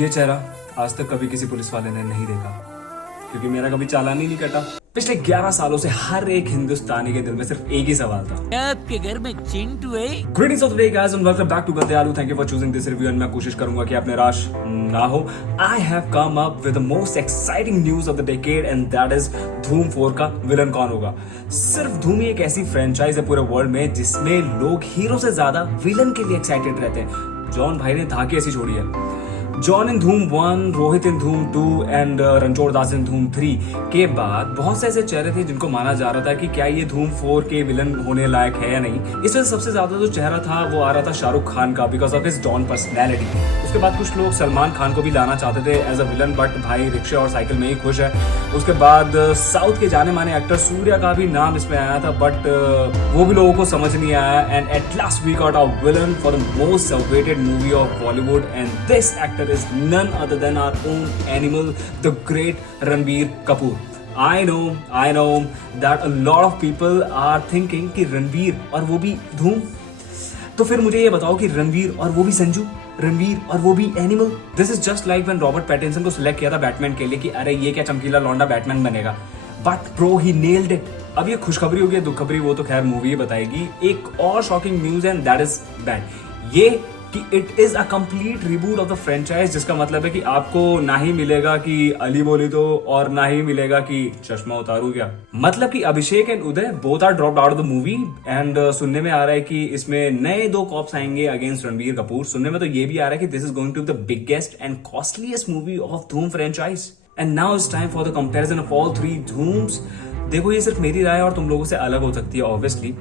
ये चेहरा आज तक कभी किसी पुलिस वाले ने नहीं देखा, क्योंकि मेरा कभी चालान ही नहीं कटा। पिछले 11 सालों से हर एक हिंदुस्तानी के दिल में सिर्फ एक ही सवाल था, आपके घर में चिंटू है? Greetings of the day guys and welcome back to Gandyalu. Thank you for choosing this review and मैं कोशिश करूंगा कि आप निराश ना हो। I have come up with the most exciting news of the decade and that is धूम 4 का विलन कौन होगा। सिर्फ धूम ही एक ऐसी फ्रेंचाइज है पूरे वर्ल्ड में जिसमें लोग हीरो से ज्यादा विलन के लिए एक्साइटेड रहते हैं। जॉन भाई ने धाके ऐसी छोड़ी है। जॉन इन धूम 1, रोहित इन धूम 2 एंड रणछोड़ दास इन धूम 3 के बाद बहुत से ऐसे चेहरे थे जिनको माना जा रहा था कि क्या ये धूम 4 के विलन होने लायक है या नहीं। इसमें सबसे ज्यादा जो चेहरा था वो आ रहा था शाहरुख खान का, because of his Don personality. उसके बाद कुछ लोग सलमान खान को भी लाना चाहते थे एज अ विलन, बट भाई रिक्शा और साइकिल में ही खुश है। उसके बाद साउथ के जाने माने एक्टर सूर्या का भी नाम इसमें आया था, बट वो भी लोगों को समझ नहीं आया। And at last we got a villain for the most awaited movie of Bollywood and this actor is none other than our own animal, the great Ranbir Kapoor. I know that a lot of people are thinking कि रणबीर और वो भी धूम। तो फिर मुझे ये बताओ कि रणबीर और वो भी संजू, रणबीर और वो भी animal. This is just like when Robert Pattinson को सिलेक्ट किया था बैटमैन के लिए कि अरे ये क्या चमकीला लौंडा बैटमैन बनेगा, but bro he nailed it. अब ये खुशखबरी होगी दुख खबरी वो तो खैर मूवी बताएगी। एक और shocking news and that is bad ये कि it is a complete reboot of the franchise, जिसका मतलब है कि आपको ना ही मिलेगा कि अली बोली तो और ना ही मिलेगा कि चश्मा उतारू क्या। मतलब कि Abhishek and Uday both are dropped out of the movie and सुनने में आ रहा है कि इसमें नए 2 कॉप्स आएंगे अगेंस्ट रणबीर कपूर। सुनने में तो ये भी आ रहा है कि this is going to be the biggest and costliest movie of Dhoom franchise. And now it's time for the comparison of all 3 Dhooms. देखो ये सिर्फ मेरी राय और तुम लोगों से अलग हो सकती है ऑब्वियसली।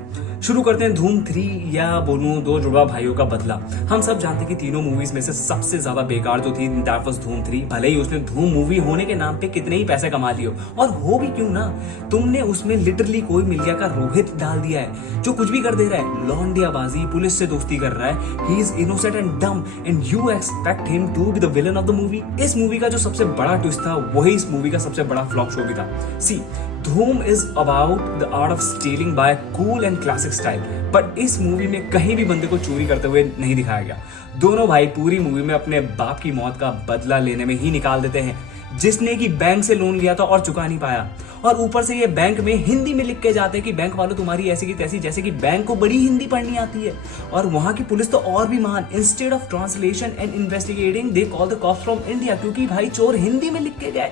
शुरू करते हैं धूम 3 या बोलूं 2 जुड़वा भाइयों का बदला। हम सब जानते हैं कि तीनों मूवीज में से सबसे ज्यादा बेकार जो थी दैट वाज धूम 3। भले ही उसने धूम मूवी होने के नाम पे कितने ही पैसे कमा लिए और हो भी क्यों ना, तुमने उसमें लिटरली कोई मिलिया का रोहित डाल दिया है जो कुछ भी कर दे रहा है, लौंडियाबाजी, पुलिस से दोस्ती कर रहा है। He is innocent and dumb and you expect him to be the villain of the movie. इस मूवी का जो सबसे बड़ा ट्विस्ट था वही इस मूवी का सबसे बड़ा फ्लॉप शो भी था। सी धूम is about the art of stealing by cool and classic style, but इस मूवी में कहीं भी बंदे को चोरी करते हुए नहीं दिखाया गया। दोनों भाई पूरी मूवी में अपने बाप की मौत का बदला लेने में ही निकाल देते हैं, जिसने कि बैंक से लोन लिया था और चुका नहीं पाया। और ऊपर से ये बैंक में हिंदी में लिख के जाते हैं कि बैंक वालों तुम्हारी ऐसी की तैसी, जैसे कि बैंक को बड़ी हिंदी पढ़नी आती है। और वहां की पुलिस तो और भी महान, instead of translation and investigating they call the cops from India, क्योंकि भाई चोर हिंदी में लिख के गए।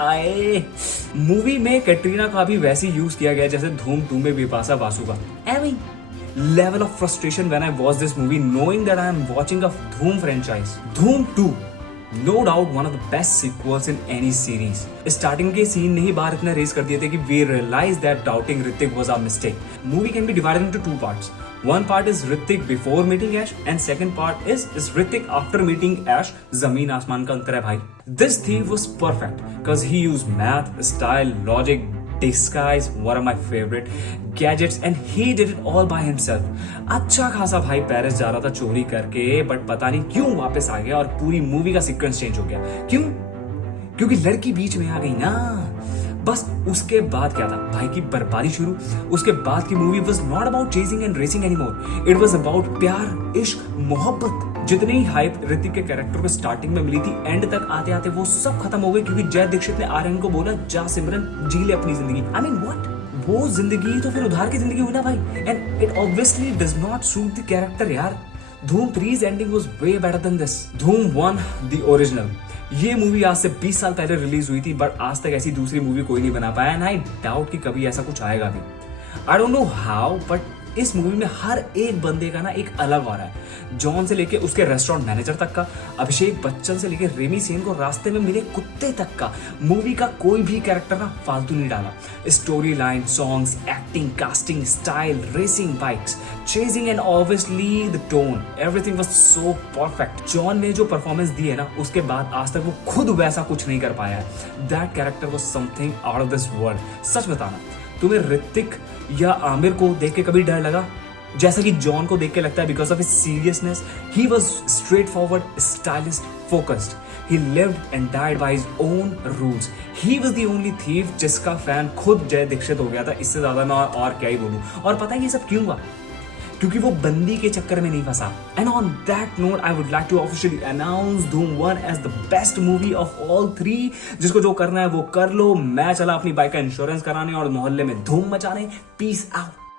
आए मूवी में कैटरीना का भी वैसे यूज किया गया जैसे धूम 2 में बिपाशा बासु का। Every level of frustration when I watch this movie knowing that I am watching a Dhoom franchise. Dhoom 2 no doubt one of the best sequels in any series. Starting के सीन ने ही बाहर इतना रेस कर दिए थे कि we realize that doubting Hrithik was a mistake. Movie can be divided into 2 parts. One part is Hrithik before meeting Ash and second part is Hrithik after meeting Ash. जमीन आसमान का अंतर है भाई। This thief was perfect because he used math, style, logic, disguise, one of my favorite gadgets and he did it all by himself. अच्छा खासा भाई Paris जा रहा था चोरी करके, बट पता नहीं क्यों वापस आ गया और पूरी मूवी का सीक्वेंस चेंज हो गया। क्यों? क्योंकि लड़की बीच में आ गई ना। बस उसके बाद क्या था भाई की बर्बादी शुरू। उसके बाद की movie was not about chasing and racing anymore, it was about प्यार, इश्क, मोहब्बत। जितनी ही हाइप ऋतिक के कैरेक्टर को स्टार्टिंग में मिली थी, एंड तक आते आते वो सब खत्म हो गई क्योंकि जय दीक्षित ने आर्यन को बोला जा सिमरन जी ले अपनी जिंदगी। आई मीन व्हाट, वो जिंदगी तो फिर उधार की जिंदगी हुई ना भाई, and it obviously does not suit the character यार। धूम 3's ending was way better than this. धूम 1 द ओरिजिनल, ये मूवी आज से 20 साल पहले रिलीज हुई थी, बट आज तक ऐसी दूसरी मूवी कोई नहीं बना पाया एंड आई डाउट कि कभी ऐसा कुछ आएगा भी। I don't know how, but इस मूवी में हर एक बंदे का ना एक अलग वारा है। जॉन से लेके उसके रेस्टोरेंट मैनेजर तक का, अभिषेक बच्चन से लेके रेमी सेन को रास्ते में मिले कुत्ते तक का, मूवी का कोई भी कैरेक्टर ना फालतू नहीं डाला। Story line, songs, acting, casting, style, racing bikes, chasing and obviously the tone, everything was so perfect. John ने जो परफॉर्मेंस दी है ना, उसके बाद आज तक वो खुद वैसा कुछ नहीं कर पाया है। That character was something out of this world. सच बताना, तुम्हें ऋतिक या आमिर को देख के कभी डर लगा जैसा कि जॉन को देख के लगता है? Because of his seriousness, he was straight forward, stylish, focused. He lived and died by his own rules. He was the only thief जिसका फैन खुद जय दीक्षित हो गया था। इससे ज्यादा मैं और क्या ही बोलूं। और पता है ये सब क्यों हुआ? क्योंकि वो बंदी के चक्कर में नहीं फंसा। And on that note I would like to officially announce Dhoom 1 as the best movie of all 3। जिसको जो करना है वो कर लो। मैं चला अपनी बाइक का इंश्योरेंस कराने और मोहल्ले में धूम मचाने। Peace out.